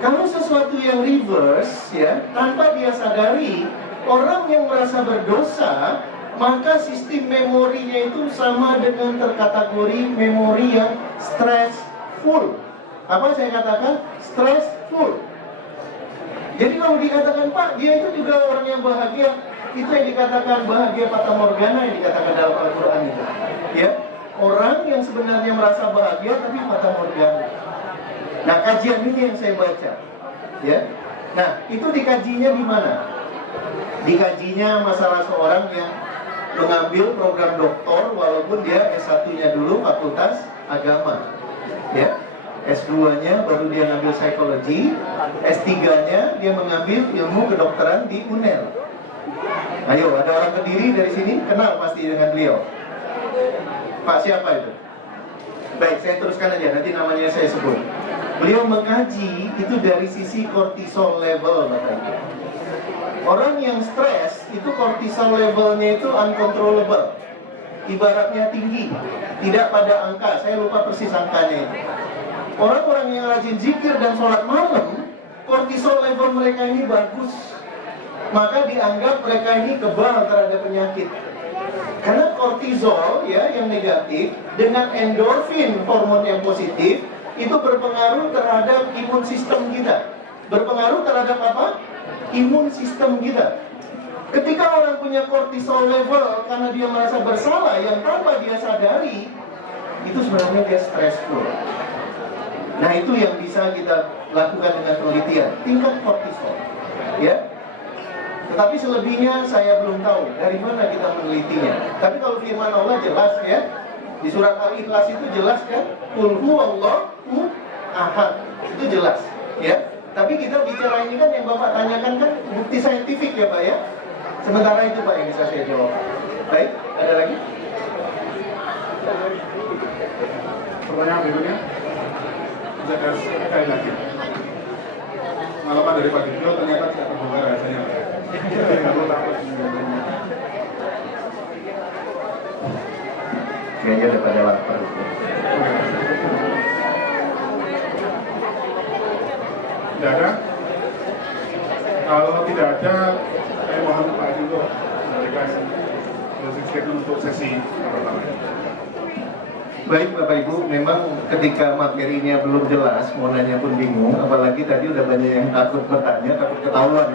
Kalau sesuatu yang reverse ya, tanpa dia sadari, orang yang merasa berdosa, maka sistem memorinya itu sama dengan terkategori memori yang stressful. Apa saya katakan? Stressful. Jadi kalau dikatakan Pak, dia itu juga orang yang bahagia, itu yang dikatakan bahagia fata morgana yang dikatakan dalam Al-Quran itu. Ya, orang yang sebenarnya merasa bahagia tapi fata morgana. Nah, kajian ini yang saya baca. Ya, nah itu dikajinya di mana? Dikajinya masalah seorang yang mengambil program doktor walaupun dia S1-nya dulu fakultas agama. Ya. S2-nya baru dia ngambil psikologi, S3-nya dia mengambil ilmu kedokteran di UNER. Ayo, ada orang Kediri dari sini, kenal pasti dengan beliau. Pak siapa itu? Baik, saya teruskan aja, nanti namanya saya sebut. Beliau mengkaji itu dari sisi kortisol level, Bapak Ibu. Orang yang stres, itu kortisol levelnya itu uncontrollable. Ibaratnya tinggi, tidak pada angka, saya lupa persis angkanya itu. Orang-orang yang rajin zikir dan sholat malam, kortisol level mereka ini bagus. Maka dianggap mereka ini kebal terhadap penyakit. Karena kortisol ya yang negatif dengan endorfin hormon yang positif itu berpengaruh terhadap imun sistem kita. Berpengaruh terhadap apa? Imun sistem kita. Ketika orang punya kortisol level karena dia merasa bersalah yang tanpa dia sadari, itu sebenarnya dia stressful. Nah itu yang bisa kita lakukan dengan penelitian tingkat kortisol, ya. Tetapi selebihnya saya belum tahu dari mana kita menelitinya. Tapi kalau firman Allah jelas ya, di surat Al-Ikhlas itu jelas kan, Qul huwallahu ahad, itu jelas, ya. Tapi kita bicara ini kan yang Bapak tanyakan kan bukti saintifik ya Pak ya. Sementara itu Pak yang bisa saya jawab. Baik, ada lagi? Pertanyaan berikutnya. Bisa sekali lagi. Pengalaman dari Pak Dino ternyata tidak terbongkar rasanya. Kayaknya udah pada lapar. Tidak ada? Kalau tidak ada, saya mohon Pak Dino memberikan closing statement untuk sesi pertama. Baik Bapak Ibu, memang ketika materinya belum jelas, mau nanya pun bingung. Apalagi tadi udah banyak yang takut bertanya, takut ketahuan.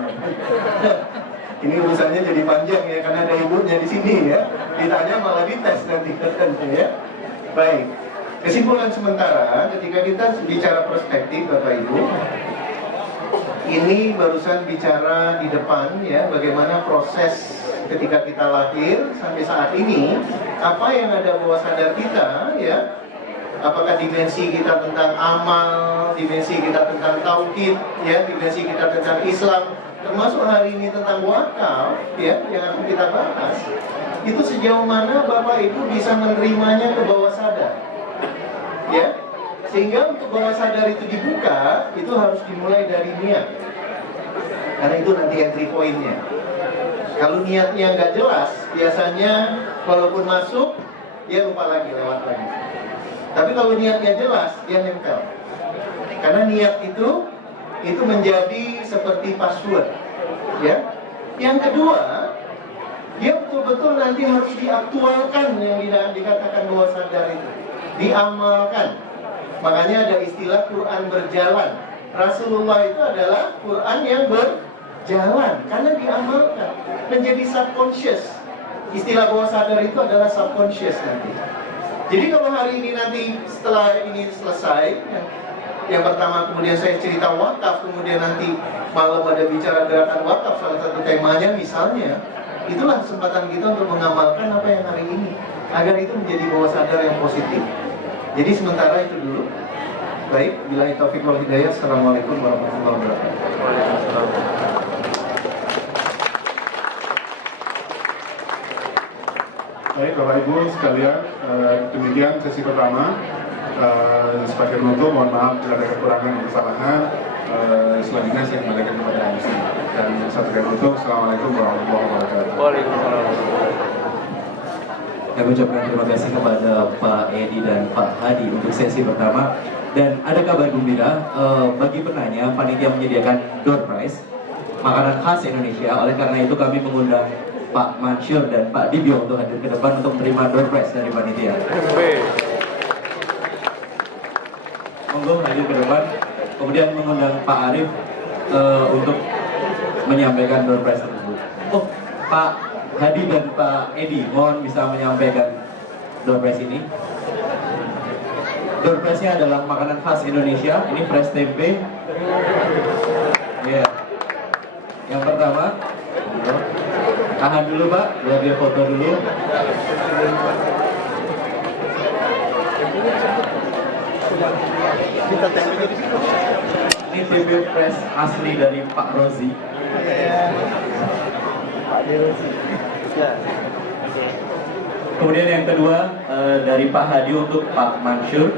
Ini urusannya jadi panjang ya, karena ada ibunya di sini ya. Ditanya malah dites nanti ya. Baik, kesimpulan sementara ketika kita bicara perspektif Bapak Ibu, ini barusan bicara di depan ya, bagaimana proses ketika kita lahir sampai saat ini, apa yang ada bawah sadar kita ya, apakah dimensi kita tentang amal, dimensi kita tentang tauhid ya, dimensi kita tentang Islam, termasuk hari ini tentang wakaf ya, yang akan kita bahas, itu sejauh mana Bapak Ibu bisa menerimanya ke bawah sadar ya, sehingga untuk bawah sadar itu dibuka, itu harus dimulai dari niat, karena itu nanti entry point-nya. Kalau niatnya nggak jelas, biasanya walaupun masuk, dia lupa lagi, lewat lagi. Tapi kalau niatnya jelas, dia nempel. Karena niat itu menjadi seperti password, ya. Yang kedua, dia betul-betul nanti harus diaktualkan yang dikatakan bawah sadar itu, diamalkan. Makanya ada istilah Quran berjalan. Rasulullah itu adalah Quran yang berjalan karena diamalkan, menjadi subconscious. Istilah bawah sadar itu adalah subconscious nanti. Jadi kalau hari ini nanti setelah ini selesai, yang pertama kemudian saya cerita wakaf, kemudian nanti malam ada bicara gerakan wakaf, salah satu temanya misalnya, itulah kesempatan kita untuk mengamalkan apa yang hari ini, agar itu menjadi bawah sadar yang positif. Jadi sementara itu dulu. Baik, billahi taufiq wal hidayah. Assalamualaikum warahmatullahi wabarakatuh. Baik Bapak Ibu sekalian, demikian sesi pertama. Sebagai penutup, mohon maaf bila ada kekurangan dan kesalahan. Selanjutnya saya kembalikan kepada MC. Dan satu kali penutup, Assalamualaikum warahmatullahi wabarakatuh. Waalaikumsalam. Kami ucapkan terima kasih kepada Pak Edi dan Pak Hadi untuk sesi pertama. Dan ada kabar gembira, bagi penanya, panitia menyediakan door prize, makanan khas Indonesia. Oleh karena itu kami mengundang Pak Mansur dan Pak Dibio untuk hadir ke depan untuk menerima door prize dari panitia. Monggo hadir ke depan. Kemudian mengundang Pak Arif untuk menyampaikan door prize tersebut. Oh, Pak Hadi dan Pak Edi, mohon bisa menyampaikan door prize ini. Door prize-nya adalah makanan khas Indonesia. Ini fresh tempe. Ya. Yang pertama, tahan dulu Pak, biar dia foto dulu. Ini tempe fresh asli dari Pak Rozi. Kemudian yang kedua dari Pak Hadi untuk Pak Mansur.